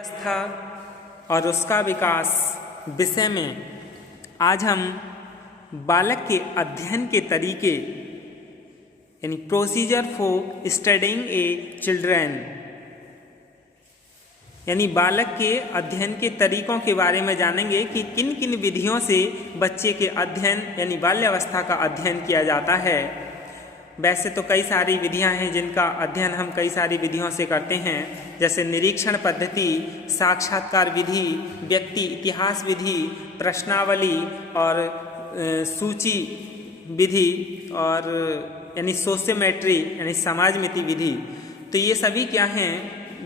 व्यवस्था और उसका विकास विषय में आज हम बालक के अध्ययन के तरीके यानी procedure for studying A children यानी बालक के अध्ययन के तरीकों के बारे में जानेंगे कि किन किन विधियों से बच्चे के अध्ययन यानी बाल्यावस्था का अध्ययन किया जाता है। वैसे तो कई सारी विधियां हैं जिनका अध्ययन हम कई सारी विधियों से करते हैं, जैसे निरीक्षण पद्धति, साक्षात्कार विधि, व्यक्ति इतिहास विधि, प्रश्नावली और सूची विधि और यानी सोशियोमेट्री यानी समाजमिति विधि। तो ये सभी क्या हैं,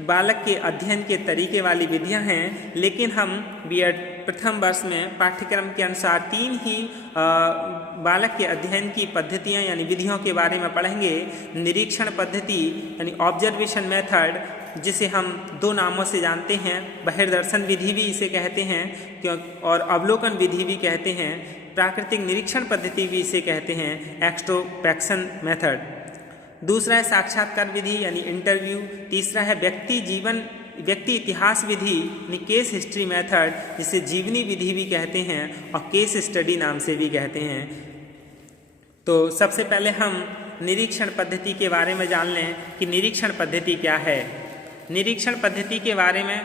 बालक के अध्ययन के तरीके वाली विधियां हैं। लेकिन हम बीएड प्रथम वर्ष में पाठ्यक्रम के अनुसार 3 ही बालक के अध्ययन की पद्धतियां यानी विधियों के बारे में पढ़ेंगे। निरीक्षण पद्धति यानी ऑब्जर्वेशन मेथड, जिसे हम 2 नामों से जानते हैं, बहिर्दर्शन विधि भी इसे कहते हैं और अवलोकन विधि भी कहते हैं। प्राकृतिक निरीक्षण पद्धति भी इसे कहते हैं, एक्सट्रोस्पेक्शन मेथड। दूसरा है साक्षात्कार विधि यानी इंटरव्यू। तीसरा है व्यक्ति इतिहास विधि यानी केस हिस्ट्री मेथड, जिसे जीवनी विधि भी कहते हैं और केस स्टडी नाम से भी कहते हैं। तो सबसे पहले हम निरीक्षण पद्धति के बारे में जान लें कि निरीक्षण पद्धति क्या है। निरीक्षण पद्धति के बारे में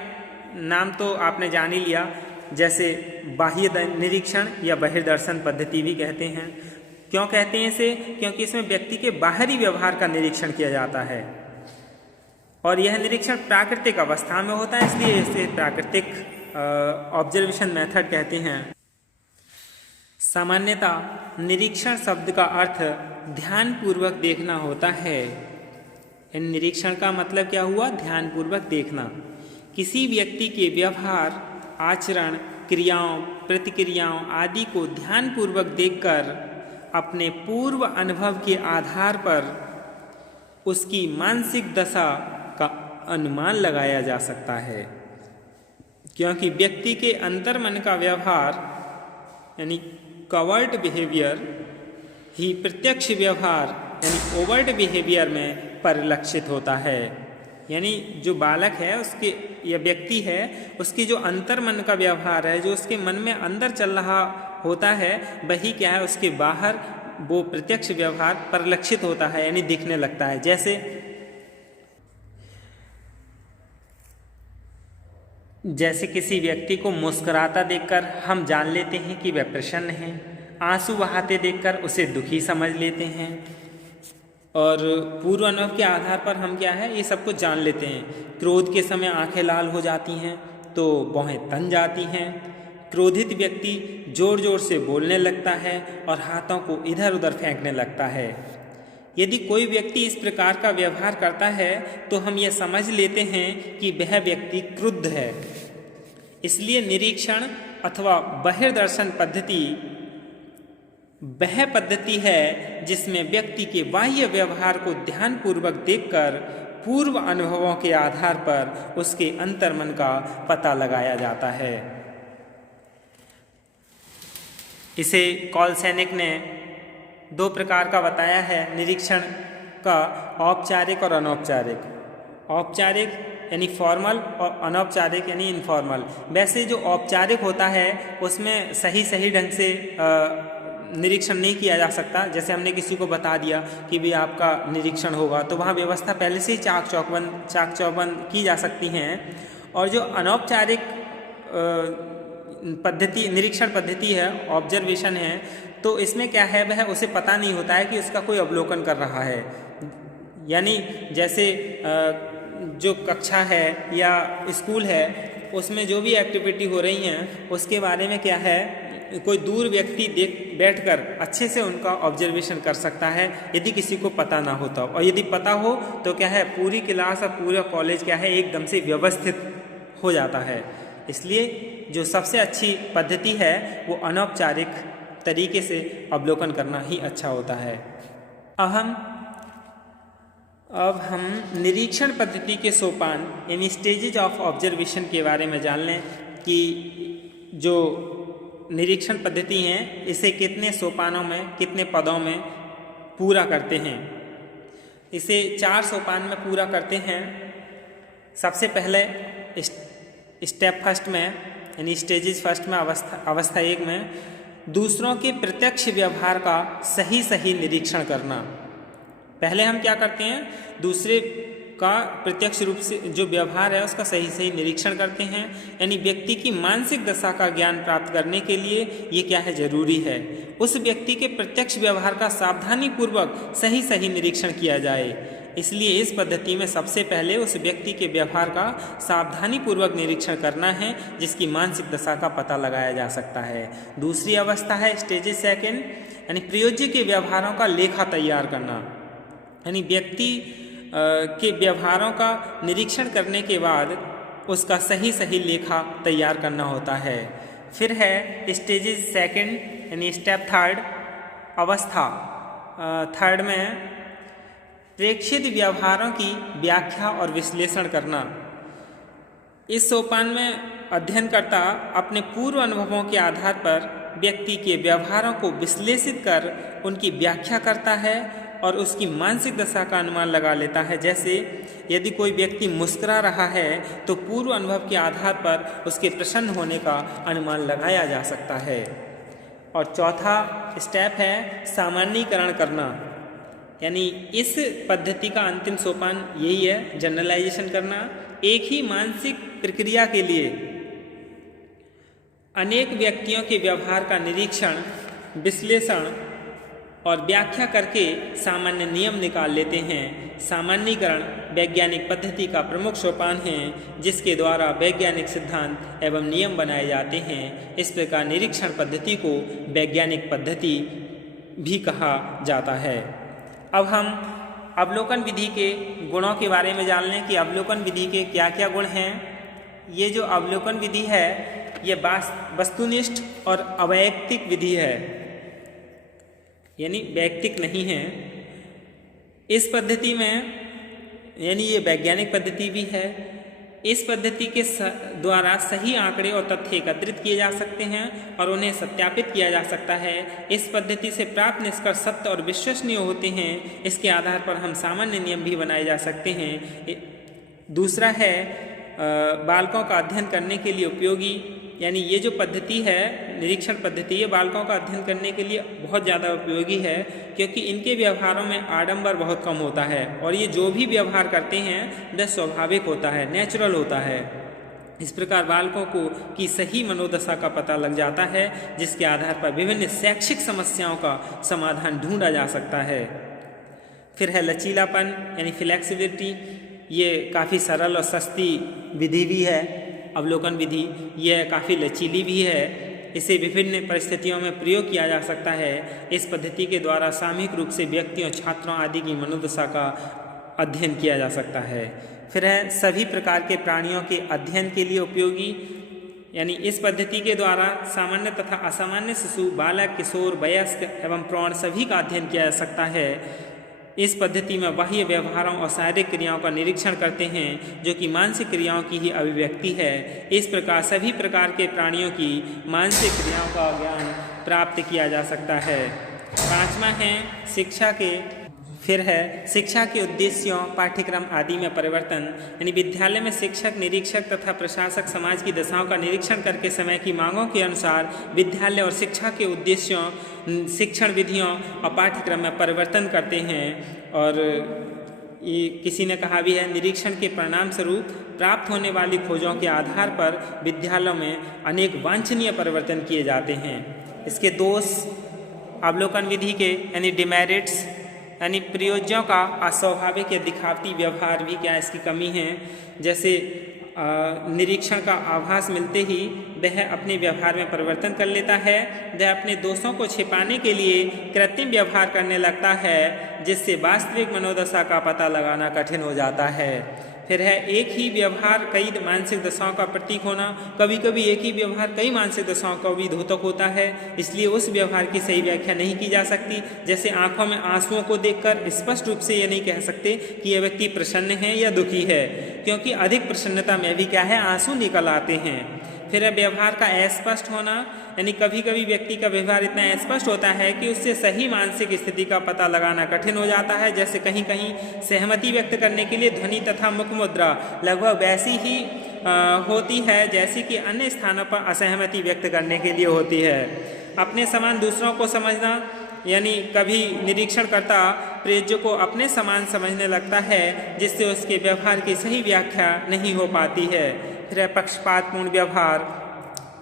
नाम तो आपने जान ही लिया, जैसे बाह्य निरीक्षण या बहिर्दर्शन पद्धति भी कहते हैं। क्यों कहते हैं इसे? क्योंकि इसमें व्यक्ति के बाहरी व्यवहार का निरीक्षण किया जाता है और यह निरीक्षण प्राकृतिक अवस्था में होता है, इसलिए इसे प्राकृतिक ऑब्जर्वेशन मेथड कहते हैं। सामान्यतः निरीक्षण शब्द का अर्थ ध्यानपूर्वक देखना होता है। निरीक्षण का मतलब क्या हुआ? ध्यानपूर्वक देखना। किसी व्यक्ति के व्यवहार, आचरण, क्रियाओं, प्रतिक्रियाओं आदि को ध्यानपूर्वक देखकर अपने पूर्व अनुभव के आधार पर उसकी मानसिक दशा का अनुमान लगाया जा सकता है। क्योंकि व्यक्ति के अंतर्मन का व्यवहार यानी कवर्ट बिहेवियर ही प्रत्यक्ष व्यवहार यानी ओवर्ट बिहेवियर में परिलक्षित होता है। यानी जो बालक है उसके या व्यक्ति है उसकी जो अंतर्मन का व्यवहार है, जो उसके मन में अंदर चल रहा होता है, वही क्या है उसके बाहर वो प्रत्यक्ष व्यवहार परिलक्षित होता है यानी दिखने लगता है। जैसे किसी व्यक्ति को मुस्कुराता देखकर हम जान लेते हैं कि वह प्रसन्न है, आंसू बहाते देखकर उसे दुखी समझ लेते हैं और पूर्व अनुभव के आधार पर हम क्या है ये सब कुछ जान लेते हैं। क्रोध के समय आंखें लाल हो जाती हैं तो भौहें तन जाती हैं। क्रोधित व्यक्ति जोर जोर से बोलने लगता है और हाथों को इधर उधर फेंकने लगता है। यदि कोई व्यक्ति इस प्रकार का व्यवहार करता है तो हम यह समझ लेते हैं कि वह व्यक्ति क्रुद्ध है। इसलिए निरीक्षण अथवा बहिर्दर्शन पद्धति वह पद्धति है जिसमें व्यक्ति के बाह्य व्यवहार को ध्यानपूर्वक देखकर पूर्व अनुभवों के आधार पर उसके अंतर्मन का पता लगाया जाता है। इसे कॉलसैनिक ने 2 प्रकार का बताया है निरीक्षण का, औपचारिक और अनौपचारिक। औपचारिक यानी फॉर्मल और अनौपचारिक यानी इनफॉर्मल। वैसे जो औपचारिक होता है उसमें सही ढंग से निरीक्षण नहीं किया जा सकता। जैसे हमने किसी को बता दिया कि भी आपका निरीक्षण होगा तो वहाँ व्यवस्था पहले से ही चाक चौबंद की जा सकती हैं। और जो अनौपचारिक पद्धति निरीक्षण पद्धति है, ऑब्जर्वेशन है, तो इसमें क्या है वह उसे पता नहीं होता है कि उसका कोई अवलोकन कर रहा है। यानी जैसे जो कक्षा है या स्कूल है उसमें जो भी एक्टिविटी हो रही हैं उसके बारे में क्या है कोई दूर व्यक्ति बैठकर अच्छे से उनका ऑब्जर्वेशन कर सकता है यदि किसी को पता ना होता। और यदि पता हो तो क्या है पूरी क्लास और पूरा कॉलेज क्या है एकदम से व्यवस्थित हो जाता है। इसलिए जो सबसे अच्छी पद्धति है वो अनौपचारिक तरीके से अवलोकन करना ही अच्छा होता है। अब हम निरीक्षण पद्धति के सोपान यानी स्टेजेज ऑफ ऑब्जर्वेशन के बारे में जान लें कि जो निरीक्षण पद्धति हैं इसे कितने सोपानों में कितने पदों में पूरा करते हैं। इसे 4 सोपान में पूरा करते हैं। सबसे पहले स्टेप फर्स्ट में यानी स्टेजेस फर्स्ट में अवस्था 1 में दूसरों के प्रत्यक्ष व्यवहार का सही निरीक्षण करना। पहले हम क्या करते हैं, दूसरे का प्रत्यक्ष रूप से जो व्यवहार है उसका सही निरीक्षण करते हैं, यानी व्यक्ति की मानसिक दशा का ज्ञान प्राप्त करने के लिए ये क्या है, जरूरी है। उस व्यक्ति के प्रत्यक्ष व्यवहार का सावधानी पूर्वक सही निरीक्षण किया जाए। इसलिए इस पद्धति में सबसे पहले उस व्यक्ति के व्यवहार का सावधानी पूर्वक निरीक्षण करना है जिसकी मानसिक दशा का पता लगाया जा सकता है। दूसरी अवस्था है स्टेजेस सेकंड, यानी प्रयोज्य के व्यवहारों का लेखा तैयार करना, यानी व्यक्ति के व्यवहारों का निरीक्षण करने के बाद उसका सही लेखा तैयार करना होता है। फिर है स्टेजेस सेकंड यानी स्टेप थर्ड, अवस्था थर्ड में प्रेक्षित व्यवहारों की व्याख्या और विश्लेषण करना। इस सोपान में अध्ययनकर्ता अपने पूर्व अनुभवों के आधार पर व्यक्ति के व्यवहारों को विश्लेषित कर उनकी व्याख्या करता है और उसकी मानसिक दशा का अनुमान लगा लेता है। जैसे यदि कोई व्यक्ति मुस्कुरा रहा है तो पूर्व अनुभव के आधार पर उसके प्रसन्न होने का अनुमान लगाया जा सकता है। और चौथा स्टेप है सामान्यीकरण करना, यानी इस पद्धति का अंतिम सोपान यही है, जनरलाइजेशन करना। एक ही मानसिक प्रक्रिया के लिए अनेक व्यक्तियों के व्यवहार का निरीक्षण, विश्लेषण और व्याख्या करके सामान्य नियम निकाल लेते हैं। सामान्यीकरण वैज्ञानिक पद्धति का प्रमुख सोपान है जिसके द्वारा वैज्ञानिक सिद्धांत एवं नियम बनाए जाते हैं। इस प्रकार निरीक्षण पद्धति को वैज्ञानिक पद्धति भी कहा जाता है। अब हम अवलोकन विधि के गुणों के बारे में जान लें कि अवलोकन विधि के क्या क्या गुण हैं। ये जो अवलोकन विधि है ये वस्तुनिष्ठ और अवैयक्तिक विधि है, यानी वैयक्तिक नहीं है। इस पद्धति में यानी ये वैज्ञानिक पद्धति भी है। इस पद्धति के द्वारा सही आंकड़े और तथ्य एकत्रित किए जा सकते हैं और उन्हें सत्यापित किया जा सकता है। इस पद्धति से प्राप्त निष्कर्ष सत्य और विश्वसनीय होते हैं। इसके आधार पर हम सामान्य नियम भी बनाए जा सकते हैं। दूसरा है बालकों का अध्ययन करने के लिए उपयोगी, यानी ये जो पद्धति है निरीक्षण पद्धति, ये बालकों का अध्ययन करने के लिए बहुत ज़्यादा उपयोगी है क्योंकि इनके व्यवहारों में आडंबर बहुत कम होता है और ये जो भी व्यवहार करते हैं वह स्वाभाविक होता है, नेचुरल होता है। इस प्रकार बालकों को की सही मनोदशा का पता लग जाता है जिसके आधार पर विभिन्न शैक्षिक समस्याओं का समाधान ढूंढा जा सकता है। फिर है लचीलापन यानी फ्लेक्सिबिलिटी। ये काफ़ी सरल और सस्ती विधि भी है अवलोकन विधि। यह काफ़ी लचीली भी है, इसे विभिन्न परिस्थितियों में प्रयोग किया जा सकता है। इस पद्धति के द्वारा सामूहिक रूप से व्यक्तियों, छात्रों आदि की मनोदशा का अध्ययन किया जा सकता है। फिर है सभी प्रकार के प्राणियों के अध्ययन के लिए उपयोगी, यानी इस पद्धति के द्वारा सामान्य तथा असामान्य शिशु, बालक, किशोर, वयस्क एवं प्रौढ़ सभी का अध्ययन किया जा सकता है। इस पद्धति में बाह्य व्यवहारों और शारीरिक क्रियाओं का निरीक्षण करते हैं जो कि मानसिक क्रियाओं की ही अभिव्यक्ति है। इस प्रकार सभी प्रकार के प्राणियों की मानसिक क्रियाओं का ज्ञान प्राप्त किया जा सकता है। पांचवा है शिक्षा के फिर है शिक्षा के उद्देश्यों, पाठ्यक्रम आदि में परिवर्तन, यानी विद्यालय में शिक्षक, निरीक्षक तथा प्रशासक समाज की दशाओं का निरीक्षण करके समय की मांगों के अनुसार विद्यालय और शिक्षा के उद्देश्यों, शिक्षण विधियों और पाठ्यक्रम में परिवर्तन करते हैं। और ये किसी ने कहा भी है, निरीक्षण के परिणाम स्वरूप प्राप्त होने वाली खोजों के आधार पर विद्यालयों में अनेक वांछनीय परिवर्तन किए जाते हैं। इसके दोष अवलोकन विधि के यानी डिमेरिट्स, यानी प्रयोज्यों का अस्वाभाविक या दिखावटी व्यवहार भी क्या इसकी कमी है। जैसे निरीक्षण का आभास मिलते ही वह अपने व्यवहार में परिवर्तन कर लेता है, वह अपने दोषों को छिपाने के लिए कृत्रिम व्यवहार करने लगता है जिससे वास्तविक मनोदशा का पता लगाना कठिन हो जाता है। फिर है एक ही व्यवहार कई मानसिक दशाओं का प्रतीक होना। कभी कभी एक ही व्यवहार कई मानसिक दशाओं का भी द्योतक होता है, इसलिए उस व्यवहार की सही व्याख्या नहीं की जा सकती। जैसे आंखों में आंसुओं को देखकर स्पष्ट रूप से ये नहीं कह सकते कि यह व्यक्ति प्रसन्न है या दुखी है, क्योंकि अधिक प्रसन्नता में भी क्या है, आंसू निकल आते हैं। फिर है व्यवहार का अस्पष्ट होना, यानी कभी कभी व्यक्ति का व्यवहार इतना अस्पष्ट होता है कि उससे सही मानसिक स्थिति का पता लगाना कठिन हो जाता है। जैसे कहीं कहीं सहमति व्यक्त करने के लिए ध्वनि तथा मुख मुद्रा लगभग वैसी ही होती है जैसी कि अन्य स्थानों पर असहमति व्यक्त करने के लिए होती है। अपने समान दूसरों को समझना, यानी कभी निरीक्षणकर्ता प्रेज्य को अपने समान समझने लगता है जिससे उसके व्यवहार की सही व्याख्या नहीं हो पाती है। फिर पक्षपातपूर्ण व्यवहार,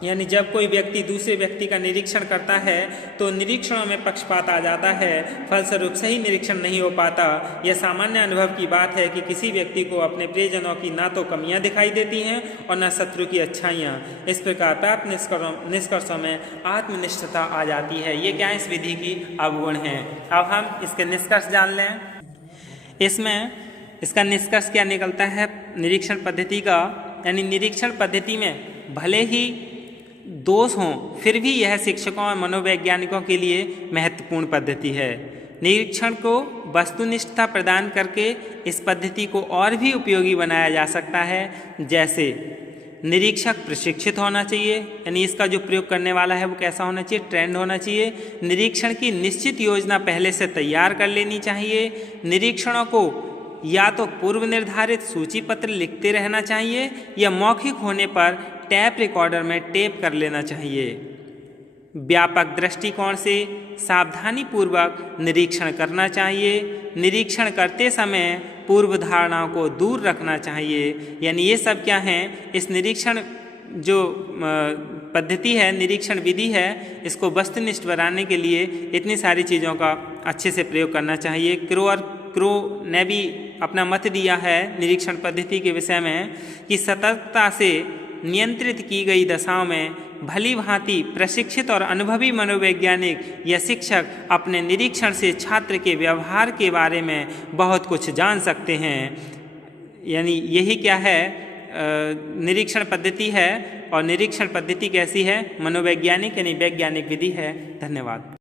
यानी जब कोई व्यक्ति दूसरे व्यक्ति का निरीक्षण करता है तो निरीक्षणों में पक्षपात आ जाता है, फलस्वरूप सही निरीक्षण नहीं हो पाता। यह सामान्य अनुभव की बात है कि किसी व्यक्ति को अपने प्रियजनों की ना तो कमियां दिखाई देती हैं और न शत्रु की अच्छाइयाँ। इस प्रकार प्राप्त निष्कर्षों में आत्मनिष्ठता आ जाती है। ये क्या इस विधि की अवगुण हैं। अब हम इसके निष्कर्ष जान लें। इसमें इसका निष्कर्ष क्या निकलता है निरीक्षण पद्धति का, यानी निरीक्षण पद्धति में भले ही दोष हों फिर भी यह शिक्षकों और मनोवैज्ञानिकों के लिए महत्वपूर्ण पद्धति है। निरीक्षण को वस्तुनिष्ठता प्रदान करके इस पद्धति को और भी उपयोगी बनाया जा सकता है। जैसे निरीक्षक प्रशिक्षित होना चाहिए, यानी इसका जो प्रयोग करने वाला है वो कैसा होना चाहिए, ट्रेंड होना चाहिए। निरीक्षण की निश्चित योजना पहले से तैयार कर लेनी चाहिए। निरीक्षणों को या तो पूर्व निर्धारित सूची पत्र लिखते रहना चाहिए या मौखिक होने पर टैप रिकॉर्डर में टेप कर लेना चाहिए। व्यापक दृष्टिकोण से सावधानीपूर्वक निरीक्षण करना चाहिए। निरीक्षण करते समय पूर्व धारणाओं को दूर रखना चाहिए। यानी ये सब क्या हैं, इस निरीक्षण जो पद्धति है, निरीक्षण विधि है, इसको वस्तुनिष्ठ बनाने के लिए इतनी सारी चीज़ों का अच्छे से प्रयोग करना चाहिए। क्रो ने भी अपना मत दिया है निरीक्षण पद्धति के विषय में कि सतर्कता से नियंत्रित की गई दशाओं में भली भांति प्रशिक्षित और अनुभवी मनोवैज्ञानिक या शिक्षक अपने निरीक्षण से छात्र के व्यवहार के बारे में बहुत कुछ जान सकते हैं। यानी यही क्या है, निरीक्षण पद्धति है। और निरीक्षण पद्धति कैसी है, मनोवैज्ञानिक यानी वैज्ञानिक विधि है। धन्यवाद।